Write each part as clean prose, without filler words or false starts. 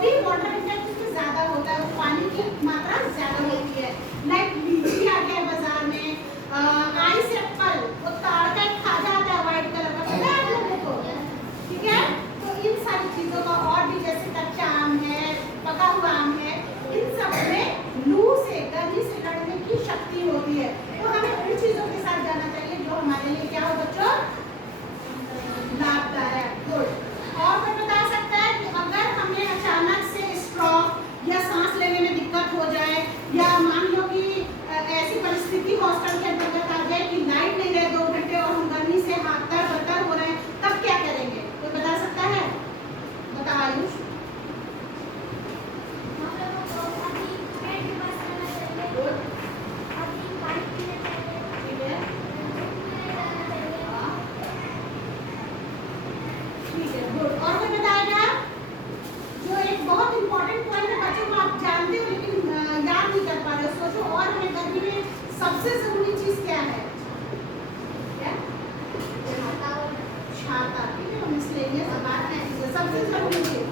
भी water intake इसमें ज्यादा होता है, पानी की मात्रा ज्यादा होती है। लाइक लीची आ गया बाजार में, आइस एप्पल, वो ताड़ का एक खाजा आता है व्हाइट कलर का, पता है आप लोगों को? ठीक है, तो इन सारी चीजों का, और भी जैसे कच्चा आम है, पका हुआ आम है, इन सब में लू से, गर्मी से लड़ने की शक्ति होती है। तो हमें उन चीजों के साथ जाना चाहिए जो हमारे लिए क्या हो बच्चों, लाभदायक। गुड। और कोई बता सकता है कि अगर हमें अचानक से स्ट्रोक या सांस लेने में दिक्कत हो जाए, या मान लो कि ऐसी परिस्थिति हॉस्टल के अंतर्गत आ जाए कि लाइट नहीं रहे 2 घंटे और हम गर्मी से तर-बतर हो रहे हैं, तब क्या करेंगे? कोई बता सकता है? बता आयुष। सबसे जरूरी चीज क्या है? क्या? छाता। ठीक है, हम इसलिए बात है, सबसे जरूरी चीज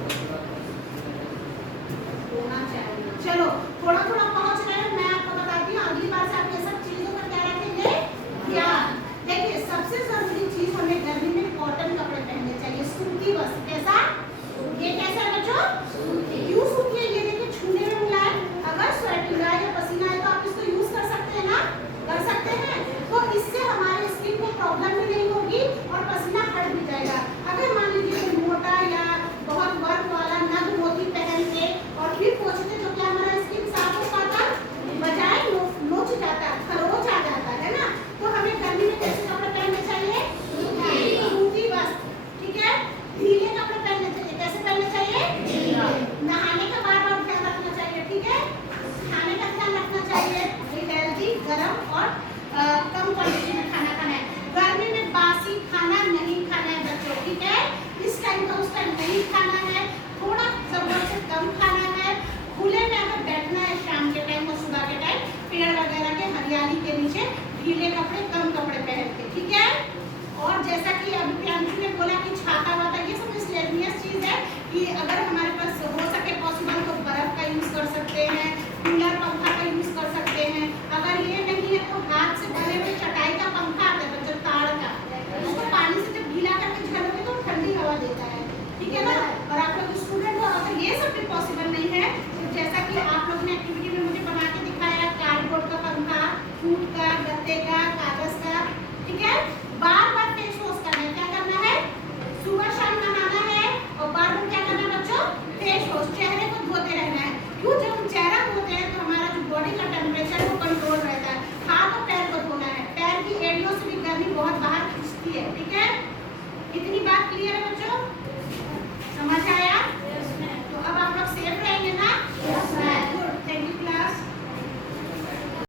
होना चाहिए। चलो थोड़ा थोड़ा पहुंच रहे हैं, मैं आपको बताती हूँ, अगली बार से आप ये सब चीजों का क्या रखेंगे, ध्यान। देखिए सबसे जरूरी चीज हमें गर्मी में कॉटन कपड़े पहनने चाहिए, सूती वस्त्र। कैसा? ये कैसा है बच्चों? क्यों सूती है? ये देखिए छूने में मुलायम, अगर स्वेटिंग आए या पसीना आए तो आप इसको यूज कर सकते हैं ना, कर सकते हैं। तो इससे हमारे स्किन को प्रॉब्लम भी नहीं होगी और पसीना हट भी जाएगा। अगर मान लीजिए कोई मोटा या बहुत वर्क वाला नग मोती पहन के और फिर पोंछते तो क्या हमारा स्किन साफ हो पाता? बजाय नोच जाता, खरोच आ जाता है ना। तो हमें गर्मी में कैसे कपड़े पहनने चाहिए? सूती वस्त्र। ठीक है, ढीले कपड़े पहनने चाहिए। कैसे पहनने चाहिए? नहाने का बार-बार ध्यान रखना चाहिए। ठीक है, खाने का ध्यान रखना चाहिए, हेल्दी, गरम और कम क्वांटिटी में खाना खाना है। गर्मी में बासी खाना नहीं खाना है बच्चों। ठीक है, इस टाइम का उस टाइम नहीं खाना है, थोड़ा जरूरत से कम खाना है। खुले में अगर बैठना है शाम के टाइम और सुबह के टाइम, पेड़ वगैरह के हरियाली के नीचे ढीले कपड़े, कम कपड़े पहन के। ठीक है, और जैसा कि अभी प्रियांशु ने बोला कि छाता वाता ये सब मिसलेनियस चीज है कि अगर हमारे पास हो सके पॉसिबल तो बर्फ का यूज कर सकते हैं, कूलर पंखा का यूज कर सकते हैं। अगर ये नहीं है तो हाथ से बने हुए चटाई का पंखा आता है बच्चों, ताड़ का, उसको पानी से जब गीला करके झलोगे तो ठंडी हवा देता है। ठीक है ना। और आप लोग स्टूडेंट हो, अगर ये सब भी पॉसिबल नहीं है तो जैसा कि आप लोग ने एक्टिविटी में मुझे बना के दिखाया, कार्डबोर्ड का पंखा, फूट का, गत्ते का, कागज का। ठीक है, बार-बार फेस वॉश करना है। क्या करना है? सुबह शाम नहाना है और बार-बार क्या करना है बच्चों? फेस वॉश, चेहरे को धोते रहना है। क्यों? जब हम चेहरा धोते हैं तो हमारा जो बॉडी का टेम्परेचर वो कंट्रोल रहता है। हाथ और पैर को धोना है, पैर की एड़ियों से भी गर्मी बहुत बाहर खींचती है। ठीक है, इतनी बात क्लियर है बच्चों?